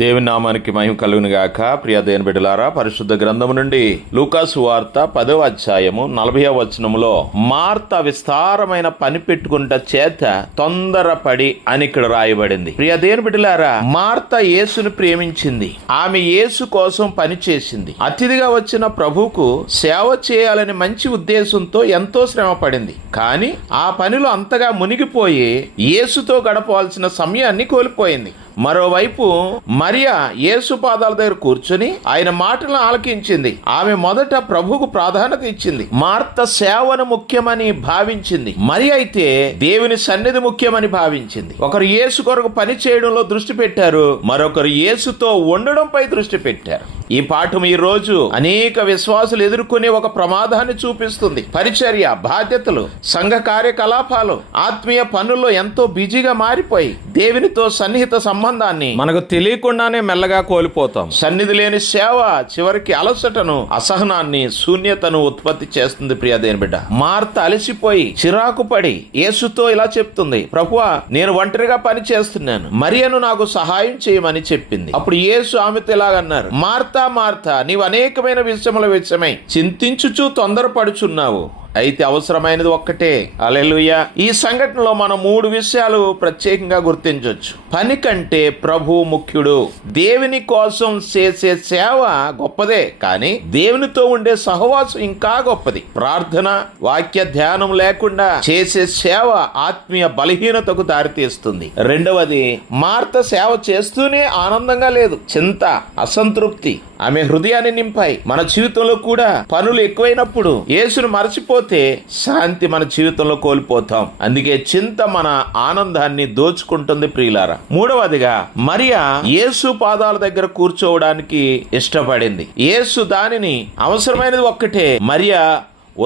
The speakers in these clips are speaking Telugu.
దేవుని నామానికి మహిమ కలుగును గాక. ప్రియ దేవుని బిడ్డలారా, పరిశుద్ధ గ్రంథము నుండి లూకాసు వార్త 10వ అధ్యాయము 40వ వచనములో మార్త విస్తారమైన పని పెట్టుకుంట చేత తొందరపడి అని ఇక్కడ రాయబడింది. ప్రియ దేవుని బిడ్డలారా, మార్త యేసును ప్రేమించింది. ఆమె యేసు కోసం పని చేసింది. అతిథిగా వచ్చిన ప్రభువుకు సేవ చేయాలని మంచి ఉద్దేశంతో ఎంతో శ్రమ పడింది. కానీ ఆ పనిలో అంతగా మునిగిపోయి యేసుతో గడపవలసిన సమయాన్ని కోల్పోయింది. మరోవైపు మరియా యేసు పాదాల దగ్గర కూర్చుని ఆయన మాటలను ఆలకించింది. ఆమె మొదట ప్రభువుకు ప్రాధాన్యత ఇచ్చింది. మార్త సేవను ముఖ్యమని భావించింది. మరియ అయితే దేవుని సన్నిధి ముఖ్యమని భావించింది. ఒకరు యేసు కొరకు పని చేయడంలో దృష్టి పెట్టారు, మరొకరు యేసుతో ఉండడంపై దృష్టి పెట్టారు. ఈ పాఠం ఈ రోజు అనేక విశ్వాసులు ఎదుర్కొనే ఒక ప్రమాదాన్ని చూపిస్తుంది. పరిచర్య, బాధ్యతలు, సంఘ కార్యకలాపాలు, ఆత్మీయ పనుల్లో ఎంతో బిజీగా మారిపోయి దేవునితో సన్నిహిత సంబంధాన్ని మనకు తెలియకుండానే మెల్లగా కోల్పోతాం. సన్నిధి లేని సేవ చివరికి అలసటను, అసహనాన్ని, శూన్యతను ఉత్పత్తి చేస్తుంది. ప్రియ దేవుని బిడ్డ, మార్త అలసిపోయి చిరాకు పడి యేసుతో ఇలా చెప్తుంది, ప్రభువా, నేను ఒంటరిగా పని చేస్తున్నాను, మరియను నాకు సహాయం చేయమని చెప్పింది. అప్పుడు యేసు ఆమెతో ఇలాగన్నారు, మార్తా మార్తా, నీవు అనేకమైన విషయముల విషయమై చింతించుచు తొందరపడుచున్నావు, అయితే అవసరమైనది ఒక్కటే. హల్లెలూయా. ఈ సంఘటనలో మనం 3 విషయాలు ప్రత్యేకంగా గుర్తించవచ్చు. పని కంటే ప్రభు ముఖ్యుడు. దేవుని కోసం చేసే సేవ గొప్పదే, కానీ దేవునితో ఉండే సహవాసం ఇంకా గొప్పది. ప్రార్థన, వాక్య ధ్యానం లేకుండా చేసే సేవ ఆత్మీయ బలహీనతకు దారితీస్తుంది. రెండవది, మార్త సేవ చేస్తూనే ఆనందంగా లేదు. చింత, అసంతృప్తి ఆమె హృదయాన్ని నింపాయి. మన జీవితంలో కూడా పనులు ఎక్కువైనప్పుడు యేసును మరచిపోతే శాంతి మన జీవితంలో కోల్పోతాం. అందుకే చింత మన ఆనందాన్ని దోచుకుంటుంది. ప్రియులారా, మూడవదిగా మరియా యేసు పాదాల దగ్గర కూర్చోవడానికి ఇష్టపడింది. యేసు దానిని అవసరమైనది ఒక్కటే, మరియా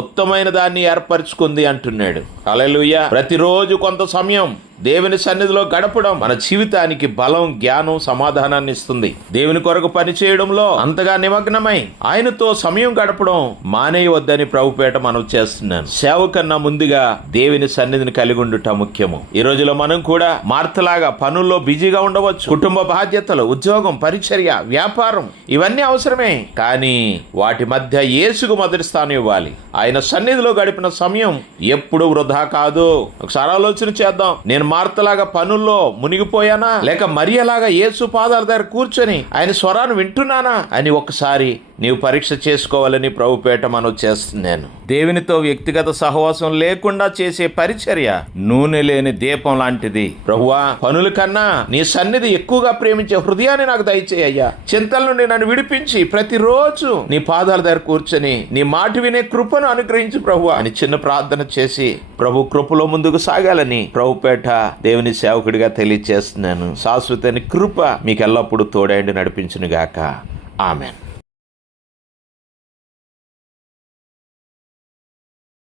ఉత్తమైన దాన్ని ఏర్పరచుకుంది అంటున్నాడు. హల్లెలూయా. ప్రతిరోజు కొంత సమయం దేవుని సన్నిధిలో గడపడం మన జీవితానికి బలం, జ్ఞానం, సమాధానాన్ని ఇస్తుంది. దేవుని కొరకు పని చేయడంలో అంతగా నిమగ్నమై ఆయనతో సమయం గడపడం మానేయవద్దని ప్రభుపేట మనం చేస్తున్నాను. సేవ కన్నా ముందుగా దేవుని సన్నిధిని కలిగి ఉండుట ముఖ్యము. ఈ రోజులో మనం కూడా మార్తలాగా పనుల్లో బిజీగా ఉండవచ్చు. కుటుంబ బాధ్యతలు, ఉద్యోగం, పరిచర్య, వ్యాపారం ఇవన్నీ అవసరమే, కానీ వాటి మధ్య యేసుకు మొదటి స్థానం ఇవ్వాలి. ఆయన సన్నిధిలో గడిపిన సమయం ఎప్పుడు వృధా కాదు. ఒకసారి ఆలోచన చేద్దాం. నేను మార్తలాగా పనుల్లో మునిగిపోయానా, లేక మరియలాగా యేసు పాదాల దగ్గర కూర్చొని ఆయన స్వరాన్ని వింటున్నానా అని ఒకసారి నీవు పరీక్ష చేసుకోవాలని ప్రభుపేట మనం చేస్తున్నాను. దేవునితో వ్యక్తిగత సహవాసం లేకుండా చేసే పరిచర్య నూనె లేని దీపం లాంటిది. ప్రభువా, పనుల కన్నా నీ సన్నిధి ఎక్కువగా ప్రేమించే హృదయాన్ని నాకు దయచేయ్యా. చింతల నుండి నన్ను విడిపించి ప్రతిరోజు నీ పాదాల దగ్గర కూర్చొని నీ మాట వినే కృపను అనుగ్రహించు ప్రభువా అని చిన్న ప్రార్థన చేసి ప్రభు కృపలో ముందుకు సాగాలని ప్రభుపేట దేవుని సేవకుడిగా తెలియజేస్తున్నాను. శాశ్వతని కృప మీకు ఎల్లప్పుడూ తోడైండి నడిపించును గాక. ఆమెన్.